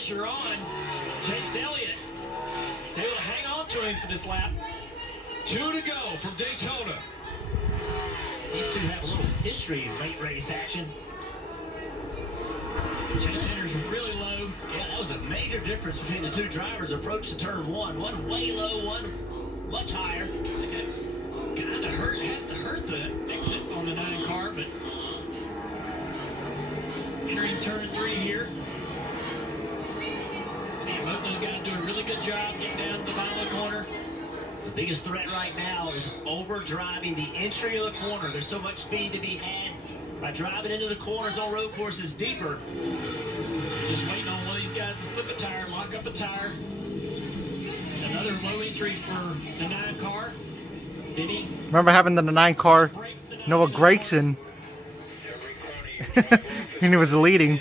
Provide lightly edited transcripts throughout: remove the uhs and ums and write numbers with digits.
pressure on. Chase Elliott is able to hang on to him for this lap. 2 to go from Daytona. These two have a little history in late race action. Chase enters really low. Yeah, that was a major difference between the two drivers approach to turn one. One way low, one much higher. I think that's kind of hurt. Has to hurt the exit on the 9 car, but entering turn 3 here. And both those guys do a really good job getting down to the bottom of the corner. The biggest threat right now is overdriving the entry of the corner. There's so much speed to be had by driving into the corners on road courses deeper. Just waiting on one of these guys to slip a tire, lock up a tire. Another low entry for the 9 car. Denny. Remember having the 9 car, Noah Gragson, and he was leading.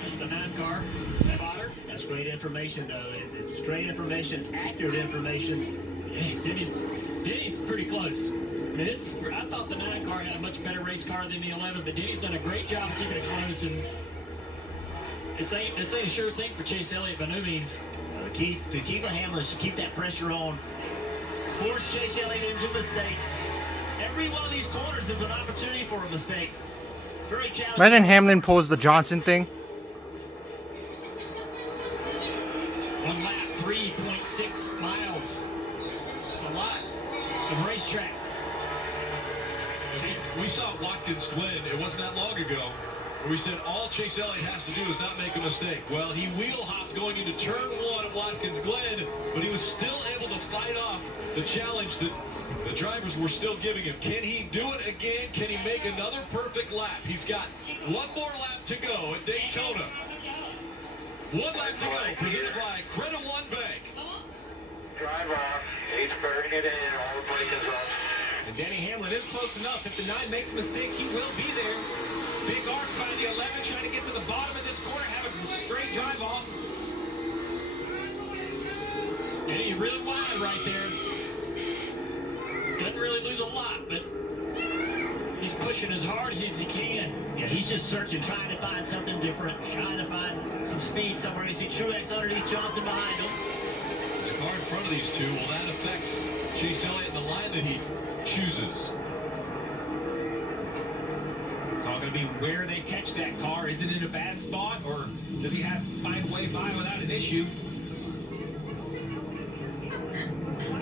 That's the 9 car. Spotter. That's great information, though. It's great information. It's accurate information. Hey, Denny's pretty close. I mean, I thought the 9 car had a much better race car than the 11, but Denny's done a great job of keeping it close. And this ain't a sure thing for Chase Elliott by no means. The key for Hamlin is to keep that pressure on. Force Chase Elliott into a mistake. Every one of these corners is an opportunity for a mistake. Very challenging. Imagine Hamlin pulls the Johnson thing. One lap, 3.6 miles. It's a lot of racetrack. We saw Watkins Glen, it wasn't that long ago, where we said all Chase Elliott has to do is not make a mistake. Well, he wheel hopped going into turn 1 at Watkins Glen, but he was still able to fight off the challenge that the drivers were still giving him. Can he do it again? Can he make another perfect lap? He's got one more lap to go at Daytona. One lap to go, presented by Credit One Bank. Drive off. He's burning it in. All the brake is off. And Denny Hamlin is close enough. If the 9 makes a mistake, he will be there. Big arc by the 11, trying to get to the bottom of this corner, have a straight drive off. Denny really wide right there. Doesn't really lose a lot, but he's pushing as hard as he can. Yeah, he's just searching, trying to find something different, trying to find some speed somewhere. You see Truex underneath, Johnson behind him. The car in front of these two, will that affect Chase Elliott in the line that he chooses? It's all going to be where they catch that car. Is it in a bad spot, or does he find a way by without an issue?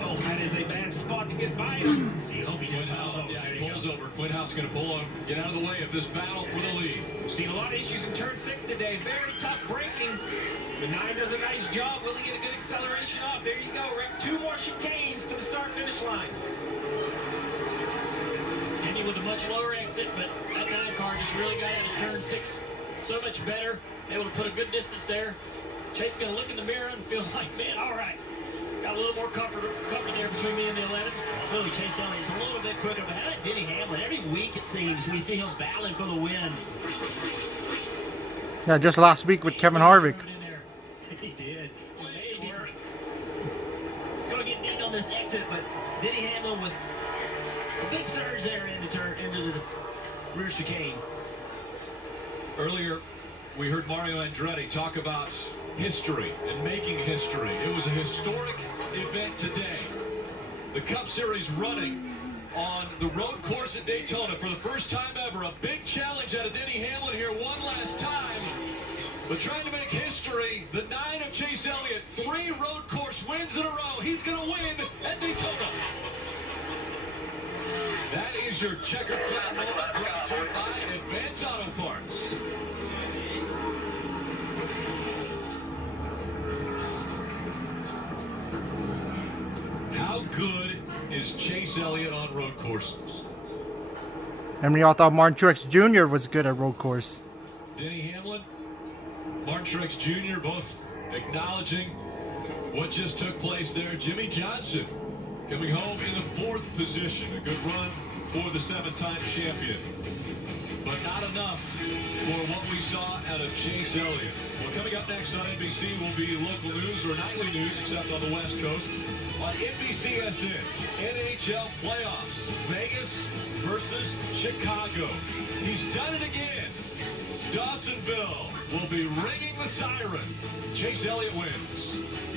Oh, that is a bad spot to get by him. You hope he just pulls over. Yeah, he pulls over. Quinhouse going to pull over, get out of the way of this battle for the lead. We've seen a lot of issues in turn 6 today. Very tough braking. The 9 does a nice job. Will he get a good acceleration off? There you go. We're at 2 more chicanes to the start-finish line. Kenny with a much lower exit, but that 9 car just really got out of turn 6 so much better. Able to put a good distance there. Chase is going to look in the mirror and feel like, man, all right. Got a little more comfort there between me and the 11. Clearly, Chase Elliott's a little bit quicker, but how about Denny Hamlin? Every week, it seems, we see him battling for the win. Yeah, just last week with Kevin Harvick. He did. Going to get nicked on this exit, but Denny Hamlin with a big surge there into the rear chicane. Earlier, we heard Mario Andretti talk about history and making history. It was a historic event today. The Cup Series running on the road course at Daytona for the first time ever. A big challenge out of Denny Hamlin here one last time. But trying to make history, the 9 of Chase Elliott, 3 road course wins in a row. He's going to win at Daytona. That is your checkered flag moment brought to you by Advance Auto Parts. How good is Chase Elliott on road courses? How many of y'all thought Martin Truex Jr. was good at road course? Denny Hamlin, Martin Truex Jr. both acknowledging what just took place there. Jimmy Johnson coming home in the 4th position. A good run for the 7-time champion. But not enough for what we saw out of Chase Elliott. Well, coming up next on NBC will be local news or nightly news, except on the West Coast. On NBCSN, NHL playoffs, Vegas versus Chicago. He's done it again. Dawsonville will be ringing the siren. Chase Elliott wins.